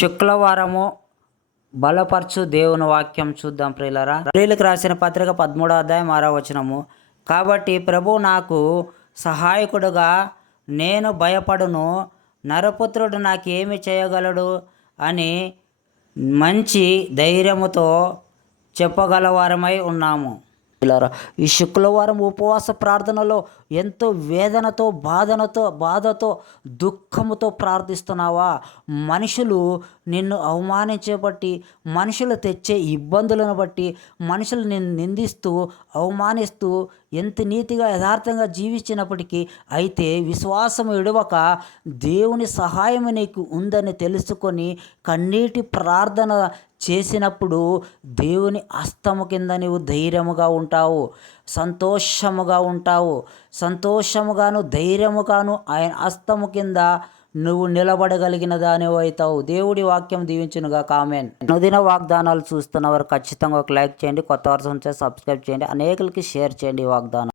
శుక్రవారము బలపరచు దేవుని వాక్యం చూద్దాం ప్రియులరా. ప్రియులకు రాసిన పత్రిక పదమూడో అధ్యాయం ఆరో వచనము. కాబట్టి ప్రభు నాకు సహాయకుడుగా నేను భయపడును నరపుత్రుడు నాకేమి చేయగలడు అని మంచి ధైర్యముతో చెప్పగలవారమై ఉన్నాము. ఈ శుక్రవారం ఉపవాస ప్రార్థనలో ఎంతో వేదనతో బాధనతో బాధతో దుఃఖముతో ప్రార్థిస్తున్నావా? మనుషులు నిన్ను అవమానించబట్టి మనుషులు తెచ్చే ఇబ్బందులను బట్టి మనుషులు నిన్ను నిందిస్తూ అవమానిస్తూ ఎంత నీతిగా యథార్థంగా జీవించినప్పటికీ అయితే విశ్వాసం విడవక దేవుని సహాయం నీకు ఉందని తెలుసుకొని కన్నీటి ప్రార్థన చేసినప్పుడు దేవుని అస్తము కింద నీవు ధైర్యముగా ఉంటావు సంతోషముగా ఉంటావు. సంతోషముగాను ధైర్యముగాను ఆయన అస్తము కింద నువ్వు నిలబడగలిగిన దానివి అవుతావు. దేవుడి వాక్యం దీవించునుగా కామెన్ అనుదిన వాగ్దానాలు చూస్తున్న వారు ఖచ్చితంగా ఒక లైక్ చేయండి కొత్త వర్షం సబ్స్క్రైబ్ చేయండి అనేకులకి షేర్ చేయండి వాగ్దానం.